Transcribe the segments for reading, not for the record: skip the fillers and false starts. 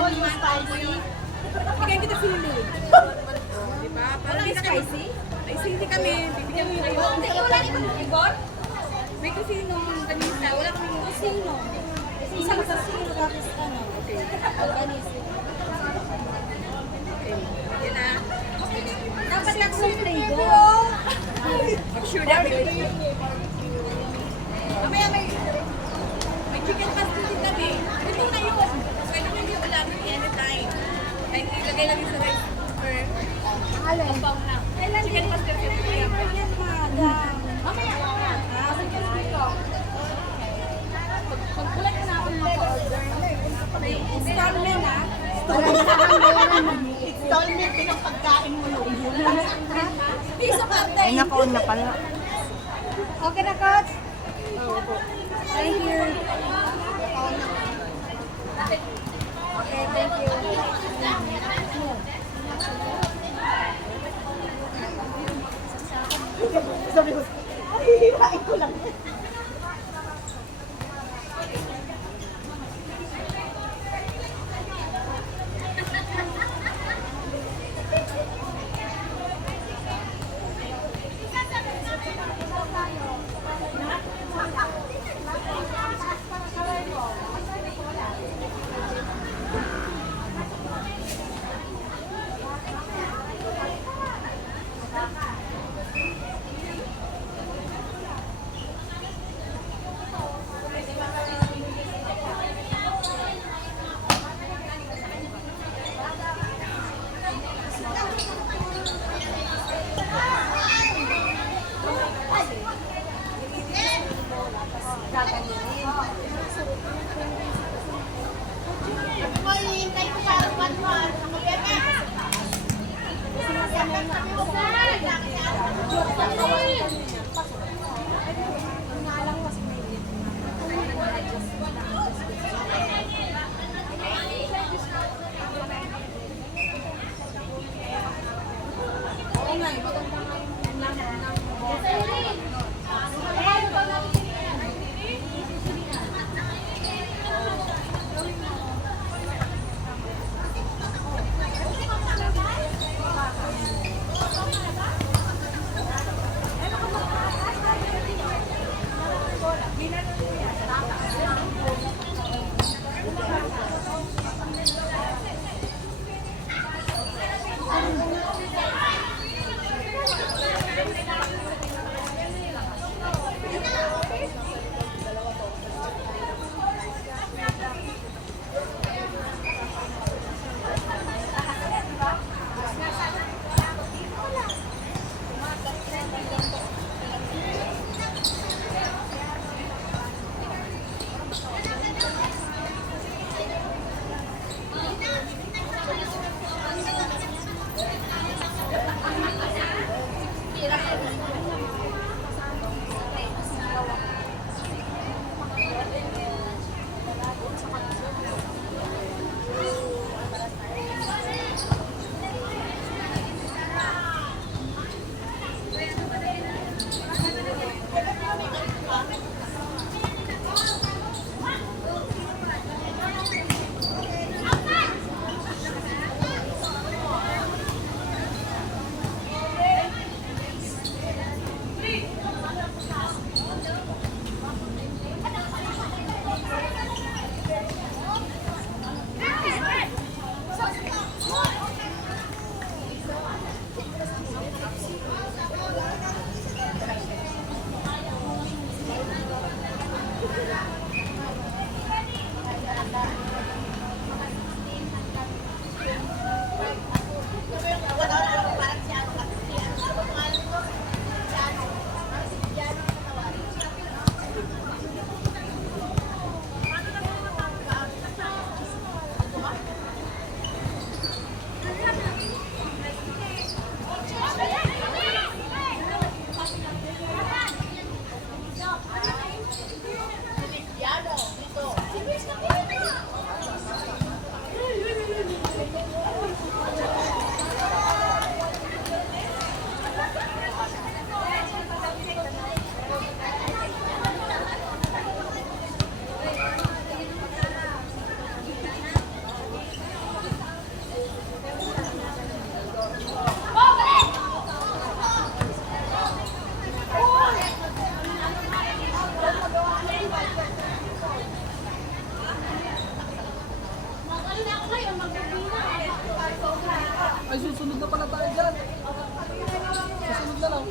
Bawal yung spicy. Bigyan kita sili. Diba? Parang hindi spicy? Ay, sili kami. Bibigyan mo kayo. Wala naman ibon? May kusino, ganisa. Wala kami kusino. Isang sasino tapos ano? Okay. Organize. Okay. Yan na. Dapat lang sa flavor. I'm sure that will. Mamaya may chicken pastel din kami. Ito na yun. Pwede mo yung ulamin anytime. Kahit ilagay lang yung sa rice cooker. Alin? Pampaw na. Chicken pastel kasi kaya. Yan, madam. Mamaya. Sige dito. Pagkulat na ako ng mga order. May Installment ah. Installment din ang pagkain mo noon. Piso birthday. Ay, nakaon na pala. Okay na, Coach? Thank you. Okay, thank you. Sabi ko, ay, hihirain ko lang. Susunod na pala tayo dyan. Susunod na lang.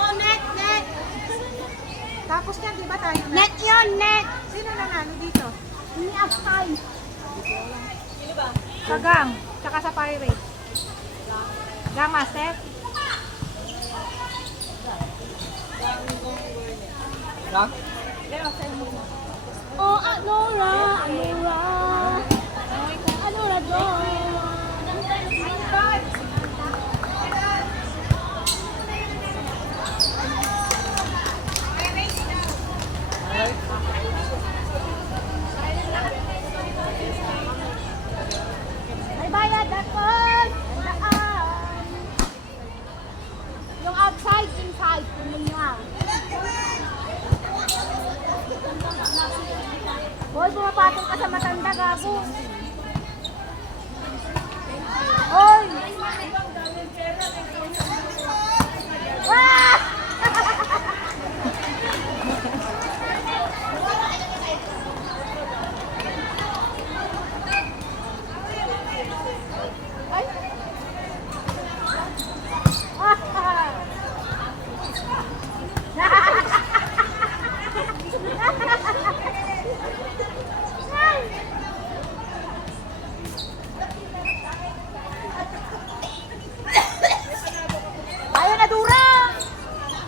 Oh, net, net. Tapos yan, di ba tayo? Net yun, net. Sino nanalo dito? Ni Asay. Sa gang, tsaka sa pirate. Gang master? Ha? Oh, Anora, Anora. Anora doon. May bayad ako. Daan. Yung outside, inside. Yun nga. Boy, pumapatong ka sa matanda, gago. Hoy! Wah! Ay! Ayaw na dura!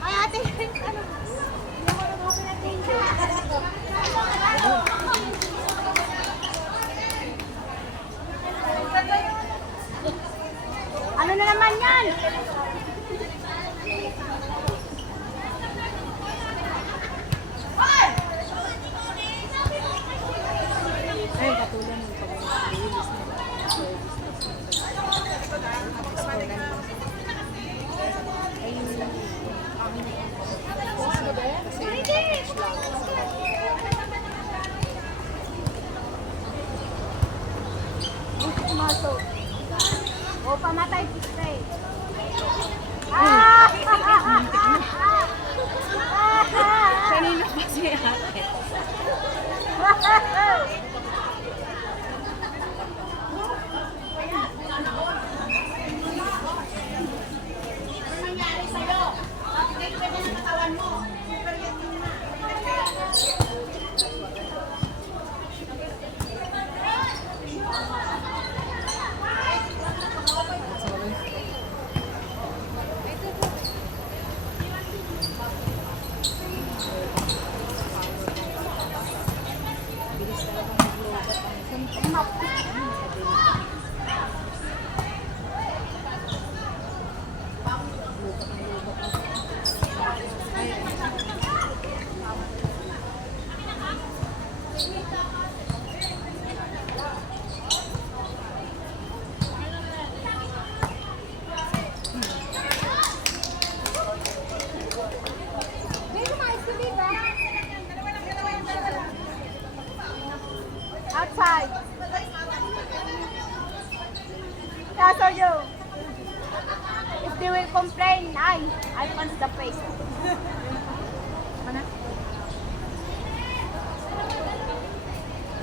Ay ate, ano? Ano na naman yan? Ay, katulad ng pag-release na. Pumasok. O, pamatay pistay. Ah! Kanina pa si ate. Outside. That's all you. If they will complain, I punch the face. Ano?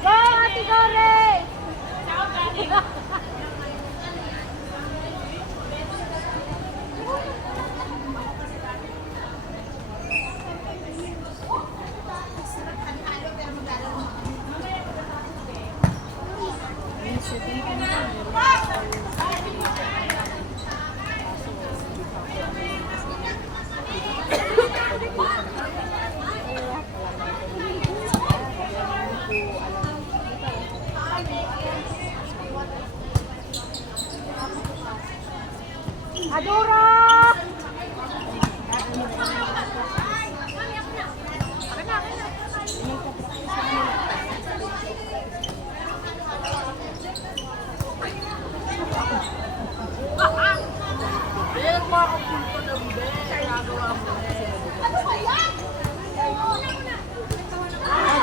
Go!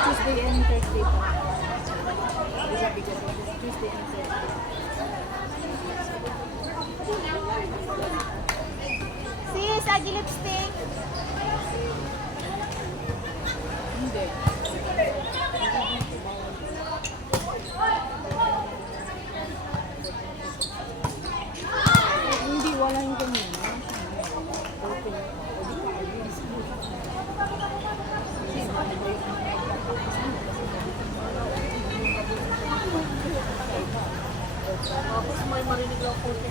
Tuesday and Thursday pa. Bigat-bigat. Tuesday and Thursday. Sis, agi lipstick. Hindi. Hindi, wala yung ganyan. Open. Tapos may marinig lang po ito.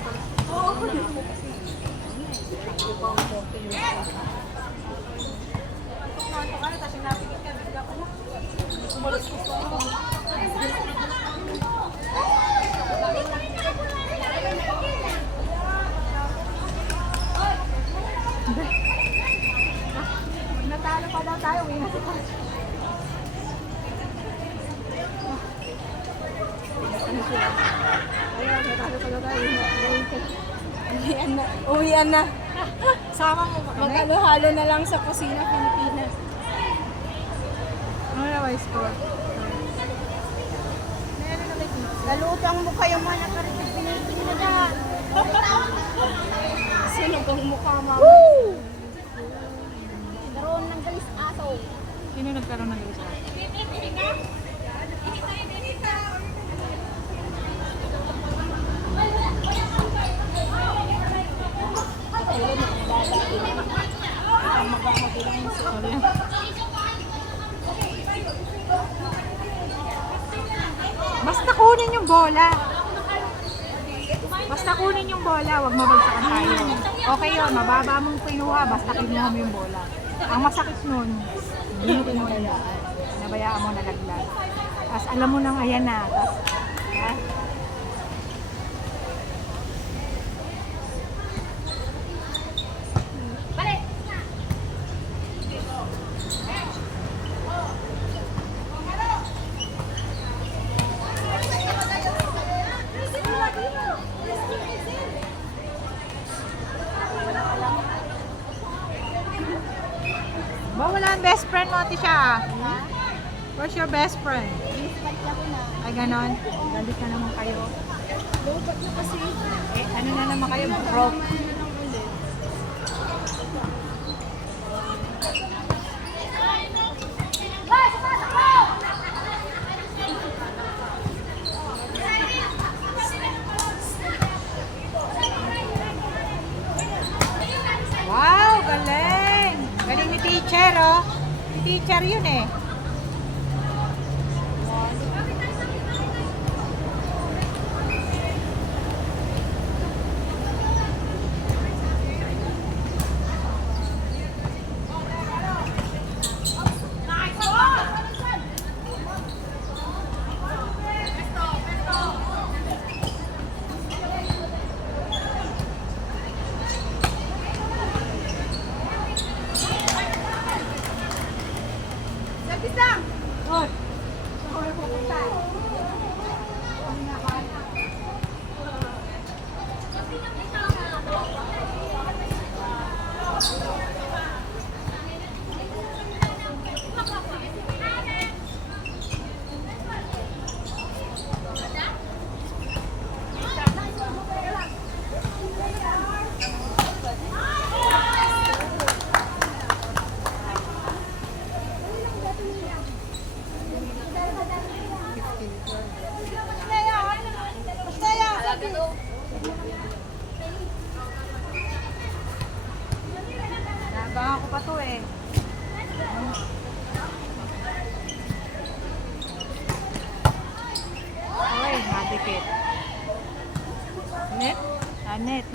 Natalo pa daw tayo. Uwi na si Coach. Ayan, natalo pa daw tayo. Uwian na. Sama mo ba kami? Magkalo-halo na lang sa kusina Pilipinas. Ano na ba yung score? Galutang mo kayo man ang karitig pinitin na dyan. Sunog ang mukha, mama. Woo! Naroon ng galis aso. Sino nagkaroon ng isa? Basta kunin yung bola. Basta kunin yung bola, wag mabagsakan tayo. Okay yun, mababa mong kinuha, basta kinuha mo yung bola. Ang masakit nun, hindi mo pinabayaan. Pinabayaan mo nalaglag. Tapos alam mo nang ayan na. Tapos, ba wala ang best friend mo, Ate Sha? Where's your best friend? Balik ako na. Ay, ganon. Galit na naman kayo. Lobat na kasi. Eh, ano na naman kayo? Broke. Wow, galing! Galing ni teacher, oh. Teacher yun eh. Oy, ako pupunta. Nabangan ko pa to eh. Ay, madikit. Net? Ah, net.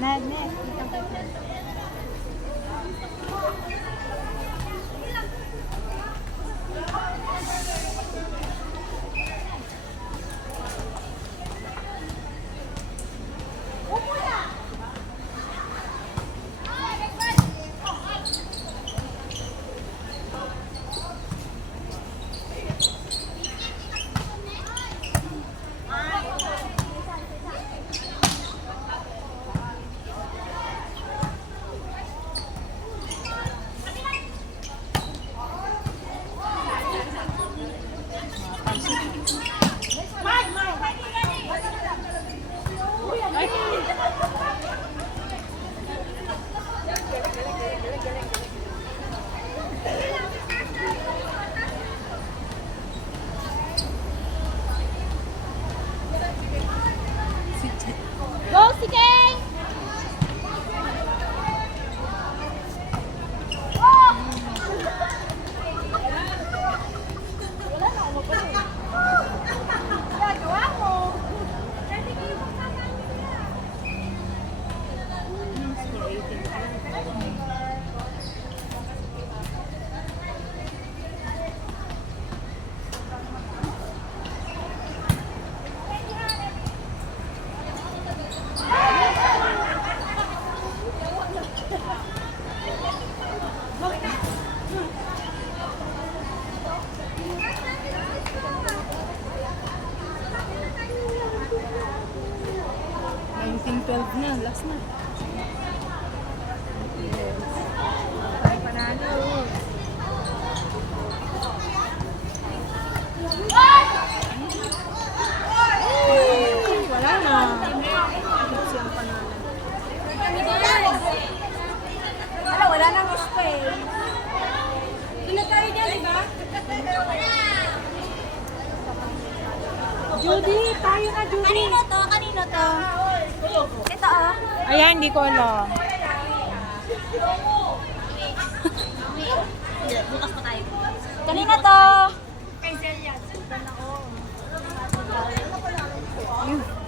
Judy, tayo na, Judy. Kanino to? Kanino to? Ito oh. Ayan, hindi ko alam. Bukas pa tayo. Kanino to? Kay Celia. Sundan ako. Yun.